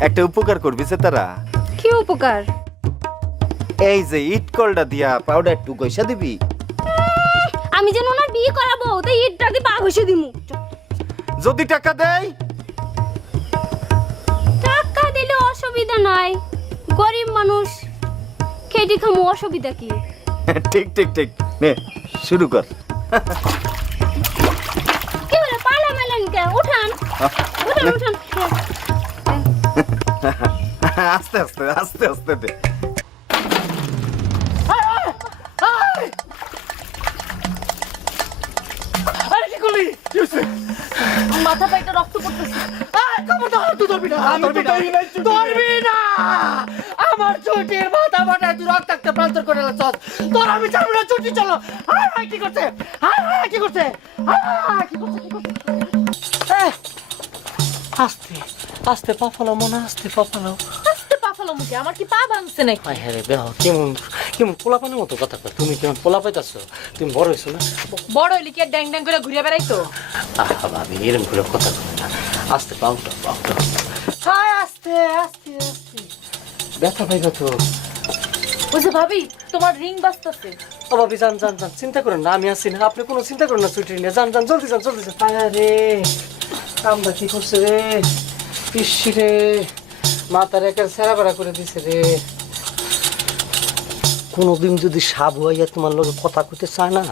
একটা উপকার করবি সে তারা। কি উপকার? এই যে ইট কলটা দিয়া পাউডার একটু কইসা দিবি? আমি যেন ওনার বিয়ে করাবো তাই ইটটা দিয়ে পা ঘষে দিমু। যদি টাকা দেয়? টাকা দিলে অসুবিধা নাই। গরিব মানুষ খেটে খামু অসুবিধা কি? ঠিক ঠিক ঠিক। নে শুরু কর। কি বলে পালা মেলেন কে উঠান উঠান উঠান। আস্তে আস্তে আস্তে আস্তে দে। মাথা পাইটা রক্ত পড়তেছে। আমার চুটির মাথা তুই রক্তাক্ত প্রান্তর করে এলাম তোর আমি ছাড়বো না চুটি চলো। হায় হায় কি করছে? হায় হায় কি করছে? হায় হায় কি করছে কি করছে? আস্তে। আস্তে পা ফেলো মনে আস্তে পা ফেলো আস্তে পা ফেলো মুখে আমার কি পা ভাঙছে নাকি? হায় রে বেহ কেমন কেমন পোলাপানের মতো কথা কয়। তুমি কেমন পোলা পাইতাছো? তুমি বড় হয়েছো না? বড় হইলে কি ড্যাং ড্যাং করে ঘুরে বেড়াইতো আহা ভাবি এরম করে কথা কয় না। আস্তে পাউটা পাউটা হায় আস্তে আস্তে আস্তে। ব্যথা পাইবা তো। ওই যে ভাবি তোমার রিং বাজতেছে। ও ভাবি যান যান যান চিন্তা করেন না আমি আছি না। আপনি কোনো চিন্তা করেন না ছুটি নিয়ে। যান যান জলদি যান জলদি যান। আয়া রে কামটা কি করছে রে? ইসি রে মাথার একে সেরা বেড়া করে দিছে রে। কোনোদিন যদি সাপ হইয়া তোমার লোকে কথা কইতে চায় না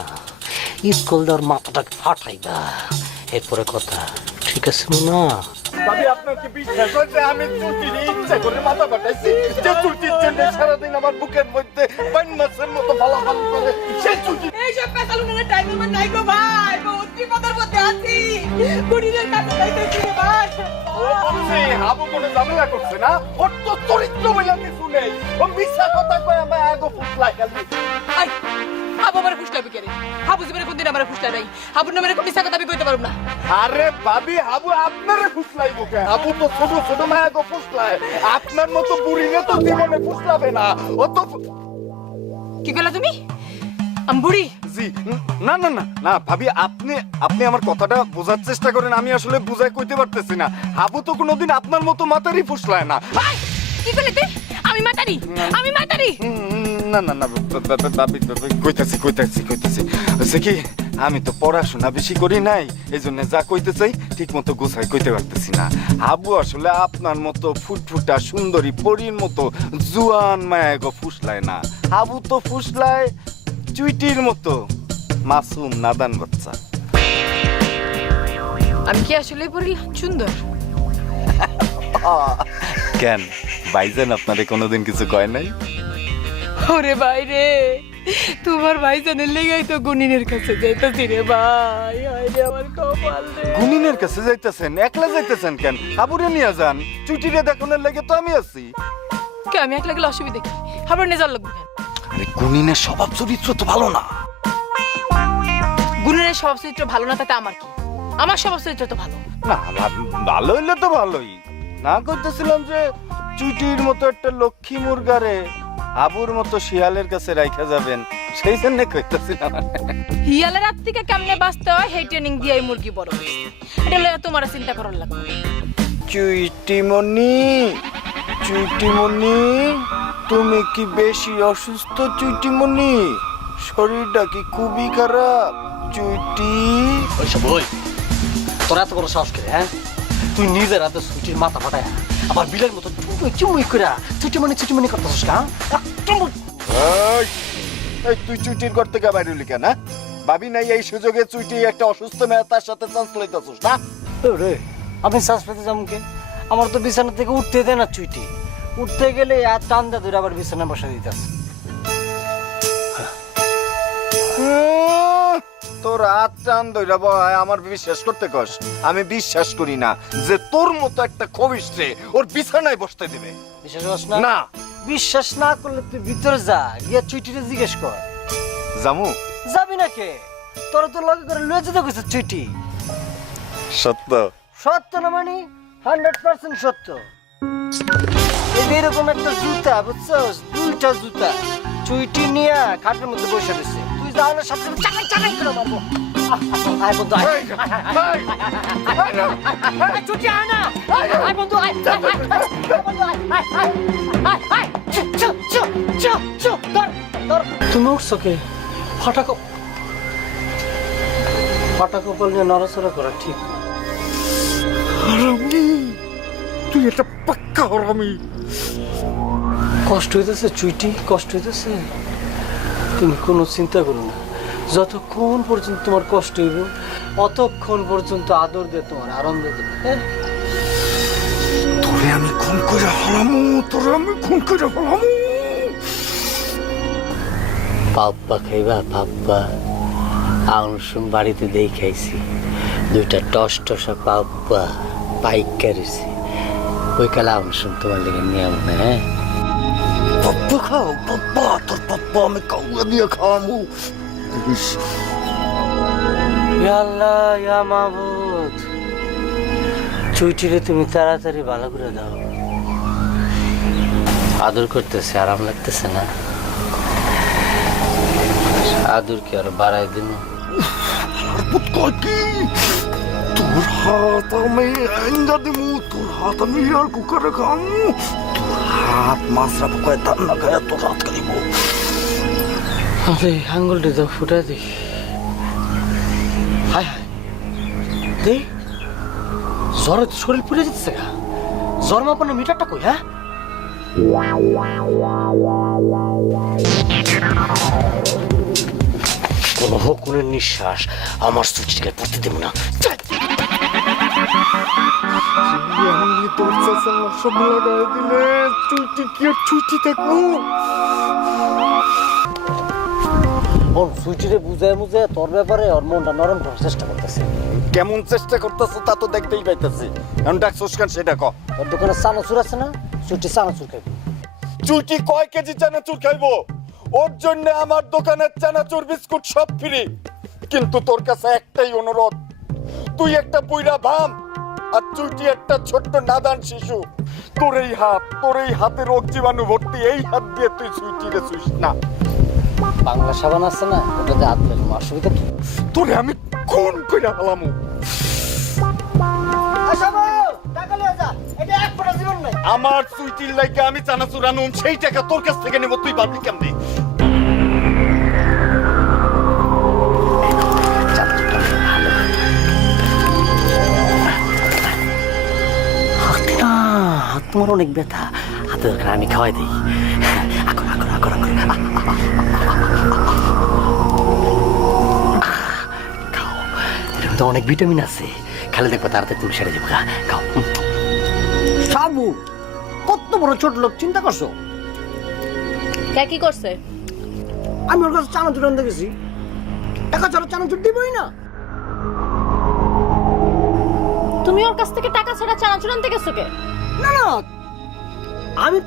স্কুল দেওয়ার মাথাটাকে ফাটাইবা। এরপরে কথা। ঠিক আছে না ভাবি আপনার কি বিশ্বাস হচ্ছে আমি চুটির ইচ্ছা করে মাথা পাঠাইছি যে চুটির জন্য সারাদিন আমার বুকের মধ্যে মাছের মতো ফালাফাল করে সেই চুটি এইসব পেছালুনের টাইম আমার নাই গো ভাই বহুত বিপদের মধ্যে আছি। বুড়িদের কাছে যাইতেছি রে ভাই হাবু কোনো ঝামেলা করছে না? ওর তো চরিত্র বলে কিছু নেই। ও মিথ্যা কথা কয় আমার আগো ফুসলাই খালি আই হাবু আমার ফুসলাবি কে রে? হাবু জীবনে কোনদিন আমার ফুসলা নাই। হাবুর নামে এরকম মিথ্যা কথা আমি কইতে পারব না। আরে ভাবি হাবু আপনারে ফুসলাই বুকে। হাবু তো ছোট ছোট মায়া গো ফুসলায়। আপনার মতো বুড়িরে তো জীবনে ফুসলাবে না। ও তো কি কইলা তুমি? আমি বুড়ি। জি না না না না ভাবি আপনি আপনি আমার কথাটা বোঝার চেষ্টা করেন আমি আসলে বুঝাই কইতে পারতেছি না। হাবু তো কোনোদিন আপনার মতো মাতারই ফুসলায় না। কি কইলে তুই? আমি মাতারি আমি মাতারি। না না না ভাবি কইতাছি কইতাছি কইতাছি। হচ্ছে কি আমি তো পড়াশোনা বেশি করি নাই এই জন্য যা কইতে চাই ঠিক মতো গোছাই কইতে পারতেছি না। হাবু আসলে আপনার মতো ফুটফুটা সুন্দরী পরীর মতো জুয়ান মায়া গো ফুসলায় না। হাবু তো ফুসলায় চুইটির মতো। মাসুম নাদান বাচ্চা। আমি কি আসলে পড়ি সুন্দর? কেন? বাইজান আপনারে কোনোদিন কিছু কয় নাই? ওরে ভাই রে তোমার ভাই জানের লেগাই তো গুনিনের কাছে যাইতাছি রে ভাই। হায় রে আমার কপাল রে। গুনিনের কাছে যাইতেছেন? একলা যাইতেছেন কেন? হাবুরে নিয়ে যান। চুটিরে দেখানোর লাগে তো আমি আছি। কে আমি একলা গেলে অসুবিধা কি? নিয়ে যাওয়ার লাগবে কেন? আরে গুনিনের স্বভাব চরিত্র তো ভালো না। গুনিনের স্বভাব চরিত্র ভালো না তাতে আমার কি? আমার স্বভাব চরিত্র তো ভালো। না ভালো হইলে তো ভালোই। না করতেছিলাম যে চুটির মতো একটা লক্ষ্মী মুরগারে আবুর মতো শিয়ালের কাছে রাইখা যাবেন সেই জন্য কইতেছিলাম। হিয়ালের রাত থেকে কেমনে বাঁচতে হয় সেই ট্রেনিং দিয়ে মুরগি বড় হয়েছে। এটা লইয়া তোমার চিন্তা করার লাগবে। চুইটিমণি চুইটিমণি তুমি কি বেশি অসুস্থ চুইটিমণি? শরীরটা কি খুবই খারাপ চুইটি? ওইসব ওই তোর এত বড় সাহস করে হ্যাঁ? তুই নিজের হাতে ছুটির মাথা ফাটায় আবার বিলের মতো চুমুই চুমুই করে ছুটি মানে ছুটি মানে করতেছিস কা এই, এই তুই চুইটির ঘর থেকে বাইরে হলি কেন হ্যাঁ? ভাবি নাই এই সুযোগে চুইটি একটা অসুস্থ মেয়ে তার সাথে চান্স লইতেছিস না? রে আমি শ্বাস পেতে যাব কে? আমার তো বিছানা থেকে উঠতে দেয় না চুইটি। উঠতে গেলে আর টান দা ধরে আবার বিছানা বসা দিতেছে তোর হাত টান দইরা বয় আমার বিশ্বাস করতে কস আমি বিশ্বাস করি না যে তোর মতো একটা খবিস্টে ওর বিছানায় বসতে দেবে। বিশ্বাস না? না। বিশ্বাস না করলে তুই ভিতরে যা গিয়া চুইটিরে জিজ্ঞেস কর। জামু। যাবি না কে তোর তো লগে করে লয়ে যেতে কইছে চুইটি। সত্য। সত্য না মানে? হান্ড্রেড পার্সেন্ট সত্য। এরকম একটা জুতা বুঝছস? দুইটা জুতা। চুইটি নিয়ে খাটের মধ্যে বসে রয়েছে। তুই যাও না সাথে সাথে চাকাই চাকাই করে মারবো। আয় বন্ধু আয়। আয়, ছুটি আয় না। আয় বন্ধু। তুমি উঠছো কে? ফাটা কপ ফাটা নিয়ে নড়াচড়া করা ঠিক। তুই একটা পাক্কা হারামি। কষ্ট হইতেছে চুইটি কষ্ট হইতেছে? তুমি কোনো চিন্তা করো না। যতক্ষণ পর্যন্ত তোমার কষ্ট হইব অতক্ষণ পর্যন্ত আদর দিয়ে তোমার আরাম দিয়ে দেবে হ্যাঁ? তোরে আমি খুন করে হলামু তোরে আমি খুন করে হলামু পাপ্পা খাইবা পাপ্পা। আউনসুম বাড়িতে দেই খাইছি। দুইটা টস টসা পাপ্পা পাইকারিছি ওই কালে আউনসুম তোমার লেগে নিয়ে না হ্যাঁ? পাপ্পা খাও পাপ্পা তোর পাপ্পা আমি কাউয়া দিয়ে খাওয়ামু আল্লাহ ইয়া মাহবুদ চুইটিরে তুমি তাড়াতাড়ি ভালো করে দাও। আদর করতেছে আরাম লাগতেছে না। আদর কি আর বাড়াই দিন তোর হাত আমি এঙ্গা দিমু, তোর হাত আমি আর কুকারে খামু। হাত মাছরা পোকায় তার না খায় তোর হাত খাইবো আরে, আঙ্গুলটা দাও ফুটা দি হায় হায় দে জ্বরে তো শরীর পুড়ে যাচ্ছে গা। জ্বর মাপানো মিটারটা কই হ্যাঁ? কোনো হকুনের নিঃশ্বাস আমার সুচিকে পড়তে দেব না। দিলে থাকব ওর সুইটিরে বুঝায় বুঝায় তোর ব্যাপারে ওর মনটা নরম করার চেষ্টা করতেছে। কেমন চেষ্টা করতেছ তা তো দেখতেই পাইতেছি। এখন সেটা ক। তোর দোকানে চানাচুর আছে না? সুইটি চানাচুর খাইবে। চুটি কয় কেজি চানাচুর খাইবো? ওর জন্য আমার দোকানের চানাচুর বিস্কুট সব ফ্রি। কিন্তু তোর কাছে একটাই অনুরোধ। তুই একটা বুইরা ভাম আর চুটি একটা ছোট্ট নাদান শিশু। তোর এই হাত তোর এই হাতে রোগ জীবাণু ভর্তি এই হাত দিয়ে তুই সুইটি রে সুইস না। বাংলা সাবান আছে না? ওটাতে হাত ফেলব অসুবিধা কি? তোরে আমি কোন কইরা হালামু আমার সুইটির লাইকে আমি চানাচুর আনুম সেই টাকা তোর কাছ থেকে নেব তুই পাবলি কেমনে? তোমার অনেক ব্যথা। হাতের দরকার আমি খাওয়াই দিই। আকর আকর আকর আকর। আহ, আহ, আহ, খাও। এরকম তো অনেক ভিটামিন আছে। খেলে দেখব তাড়াতাড়ি তুমি সেরে যাব। গা। খাও। সাবু কত বড় ছোট লোক চিন্তা করছ? কে কি করছে? আমি ওর কাছে চানাচুর আনতে গেছি। টাকা ছাড়া চানাচুর দিবই না। তুমি ওর কাছ থেকে টাকা ছাড়া চানাচুর আনতে গেছো কে? না না আমি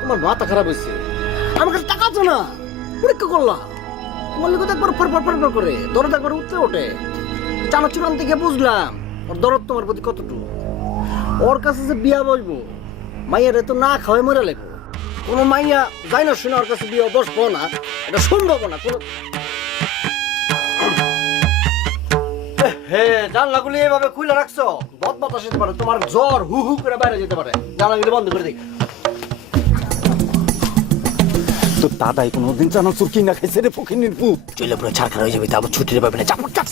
তোমার মাথা খারাপ হয়েছে। আমার কাছে টাকা আছে না। পরীক্ষা করলাম। লোক একবার ফর ফর ফর ফর করে দরদ একবার উঠতে ওঠে। চানাচুর আনতে গিয়ে বুঝলাম, ওর দরদ তোমার প্রতি কতটুকু। ওর কাছে যে বিয়া বলব মাইয়ারে তো না খাওয়াই মরে লাগবো। কোনো মাইয়া যাই না শুনে ওর কাছে বিয়ে বসবো না। এটা সম্ভব না। কোনো হে জানলাগুলি এইভাবে খুলে রাখছো? বদ বাতাস যেতে পারে তোমার জ্বর হু হু করে বাইরে যেতে পারে। জানলাগুলি বন্ধ করে দিই। তোর দাদাই কোনোদিন জানো চুরকি না খাইছে রে ফকিনির পুত চলে পুরো ছাড়খানা হয়ে যাবে তারপর ছুটিতে পাবে না। চাপড় চাপ